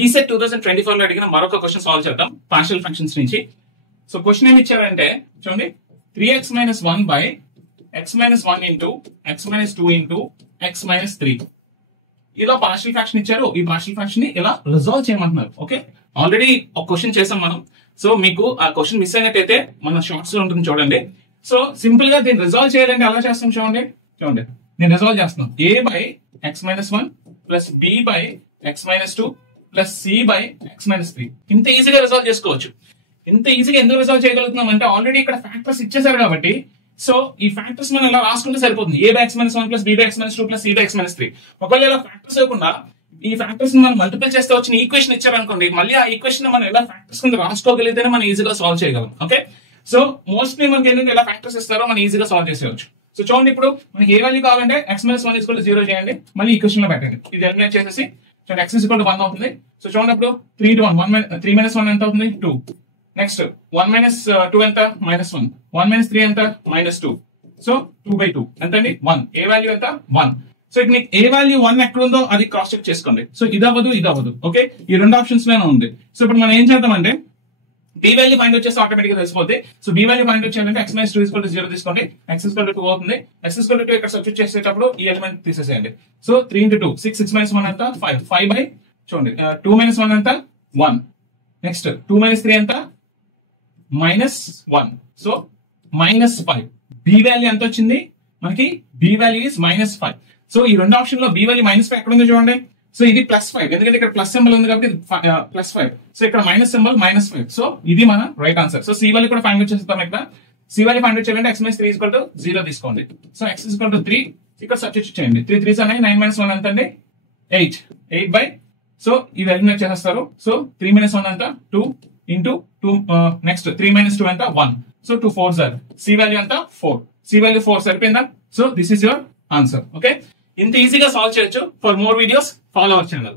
ECET 2024 లో అడిగిన మరొక క్వశ్చన్ సాల్వ్ చేద్దాం పార్షియల్ ఫ్రాక్షన్స్ నుంచి. సో క్వశ్చన్ ఏమి ఇచ్చారంటే చూడండి, 3x - 1 by x - 1 into x - 2 into x - 3 ఇలా పార్షియల్ ఫ్రాక్షన్ ఇచ్చారు. ఈ పార్షియల్ ఫ్రాక్షన్ ని ఇలా రిజాల్వ్ చేయమంటున్నారు. ఓకే, ఆల్రెడీ ఒక క్వశ్చన్ చేసాం మనం. సో మీకు ఆ క్వశ్చన్ మిస్ అయినట్టయితే మన షార్ట్స్ లో ఉంటుంది చూడండి. సో సింపుల్ గా దీన్ని రిజాల్వ్ చేయాలంటే ఎలా చేస్తాం చూడండి. నేను రిజాల్వ్ చేస్తున్నాను. a by x - 1 plus b by x - 2 plus c by x - 3 ఇంత ఈజీగా రిజాల్వ్ చేసుకోవచ్చు. ఇంత ఈజీగా ఎందుకు రిజాల్వ్ చేయగలుగుతున్నాం అంటే ఆల్రెడీ ఇక్కడ ఫ్యాక్టర్స్ ఇచ్చేసారు కాబట్టి. సో ఈ ఫ్యాక్టర్స్ మనం ఇలా రాసుకుంటే సరిపోతుంది. a by x - 1 plus b by x - 2 plus c by x - 3. ఒకవేళ ఇలా ఫ్యాక్టర్స్ ఇవ్వకుండా ఈ ఫ్యాక్టర్స్ మనం మల్టిపుల్ చేస్తే వచ్చిన ఈక్వేషన్ ఇచ్చారనుకోండి, మళ్ళీ ఆ ఈక్వేషన్ మనం ఎలా ఫ్యాక్టర్స్ కింద రాసుకోగలిగితేనే మనం ఈజీగా సాల్వ్ చేయగలం. ఓకే, సో మోస్ట్లీ మనకి ఏంటంటే ఎలా ఫ్యాక్టర్స్ ఇస్తారో మనం ఈజీగా సాల్వ్ చేసేయచ్చు. సో చూడండి, ఇప్పుడు మనకి ఏ వాల్యూ కావాలంటే x - 1 = 0 చేయండి, మళ్ళీ ఈక్వేషన్ లో పెట్టండి. ఇది ఎలిమినేట్ చేసేసి x = 1 అవుతుంది. సో చూడండి, అప్పుడు 3 to 1 3 - 1 ఎంత అవుతుంది? 2. నెక్స్ట్ 1 - 2 ఎంత? -1. 1 - 3 ఎంత? -2. సో 2/2 ఎంతండి? 1. ఏ వాల్యూ ఎంత? 1. సో ఇక్కడ నీకు ఏ వాల్యూ 1 ఎక్కడ ఉందో అది క్రాస్ చెక్ చేసుకోండి. సో ఇది అవ్వదు. ఓకే, ఈ రెండు ఆప్షన్స్ లోనే ఉంది. సో ఇప్పుడు మనం ఏం చేద్దామంటే బి వాల్యూ పాయింట్ వచ్చేసి ఆటోమేటిక్ గా తెలిసిపోతే. సో బి వాల్యూ పాయింట్ వచ్చేయాలంటే x - 2 = 0 తీసుకోండి. x = 2 అవుతుంది. x = 2 ఇక్కడ సబ్స్టిట్యూట్ చేసేటప్పుడు ఈ ఎలిమెంట్ తీసేసేయండి. సో 3 × 2 6 6 - 1 ఎంత? 5. 5 by చూడండి 2 - 1 ఎంత? 1. నెక్స్ట్ 2 - 3 ఎంత? -1. సో -5. బి వాల్యూ ఎంత వచ్చింది మనకి? B value is -5. సో ఈ రెండు ఆప్షన్ లో బి వాల్యూ -5 ఎక్కడ ఉందో చూడండి. సో ఇది +5 ఎందుకంటే ఇక్కడ ప్లస్ సింబల్ ఉంది కాబట్టి +5. సో ఇక్కడ మైనస్ సింబల్ -5. సో ఇది మన right answer. So C value కూడా ఫైండ్ అవుట్ చేస్తాం. ఇక్కడ సి వాల్యూ ఫైండ్ అవుట్ చేయాలంటే x - 3 = 0 తీసుకోండి. సో x = 3 ఇక్కడ సబ్స్టిట్యూట్ చేయండి. 3 3s ఉన్నాయి. 9 - 1 ఎంత అండి? 8. 8 by సో ఇది ఎలిమినేట్ చేసేస్తారు. సో 3 - 1 ఎంత? 2 into 2. నెక్స్ట్ 3 - 2 ఎంత? 1. So 2 4s are. C value ఎంత? 4. సి వాల్యూ 4 సరిపోయిందా? So this is your answer. Okay, ఇంత ఈజీగా సాల్వ్ చేయొచ్చు. For more videos follow our channel.